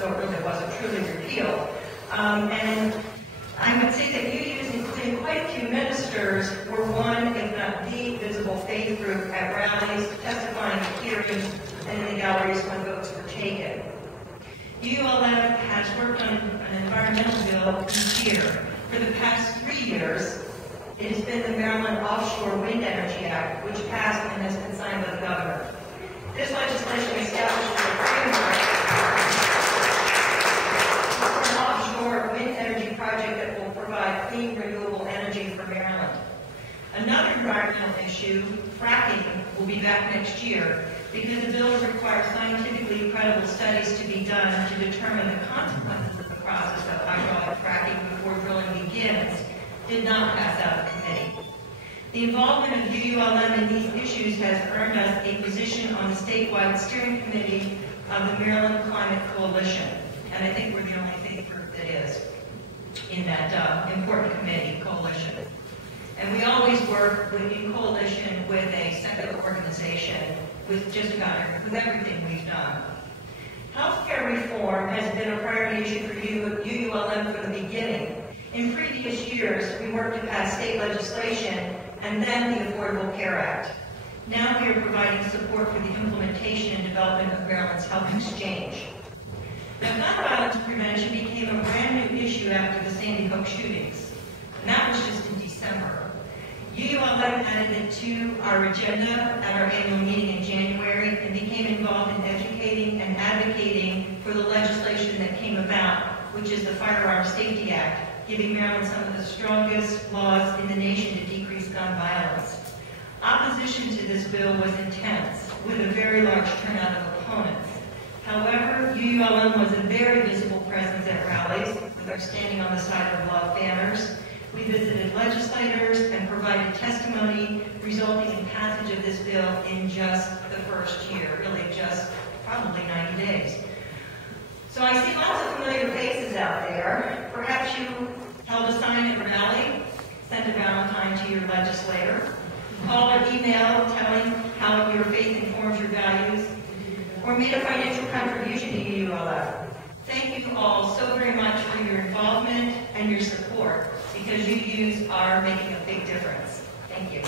so it really wasn't truly repealed. And I would say that UUs, including quite a few ministers, were one, if not the visible faith group at rallies, testifying at hearings, and in the galleries when votes were taken. UULF has worked on an environmental bill each year. For the past 3 years, it has been the Maryland Offshore Wind Energy Act, which passed and has been signed by the governor. This legislation establishes a framework for an offshore wind energy project that will provide clean, renewable energy for Maryland. Another environmental issue, fracking, will be back next year because the bills require scientifically credible studies to be done to determine the consequences of the process of hydraulic fracking before drilling begins, did not pass out of committee. The involvement of UULM in these issues has earned us a position on the statewide steering committee of the Maryland Climate Coalition, and I think we're the only faith group that is in that important committee, coalition. And we always work in coalition with a secular organization with just about with everything we've done. Healthcare reform has been a priority issue for UULM from the beginning. In previous years, we worked to pass state legislation and then the Affordable Care Act. Now we are providing support for the implementation and development of Maryland's health exchange. Now, gun violence prevention became a brand new issue after the Sandy Hook shootings, and that was just in December. UULM added it to our agenda at our annual meeting in January and became involved in educating and advocating for the legislation that came about, which is the Firearms Safety Act, giving Maryland some of the strongest laws in the nation to decrease gun violence. Opposition to this bill was intense, with a very large turnout of opponents. However, UULM was a very visible presence at rallies, with our standing on the side of love banners. We visited legislators and provided testimony, resulting in passage of this bill in just the first year, really just probably 90 days. So I see lots of familiar faces out there. Perhaps you held a sign at a rally, sent a Valentine to your legislator, called or emailed telling how your faith informs your values, or made a financial contribution to UULF. Thank you all so very much for your involvement and your support, because UUs are making a big difference. Thank you.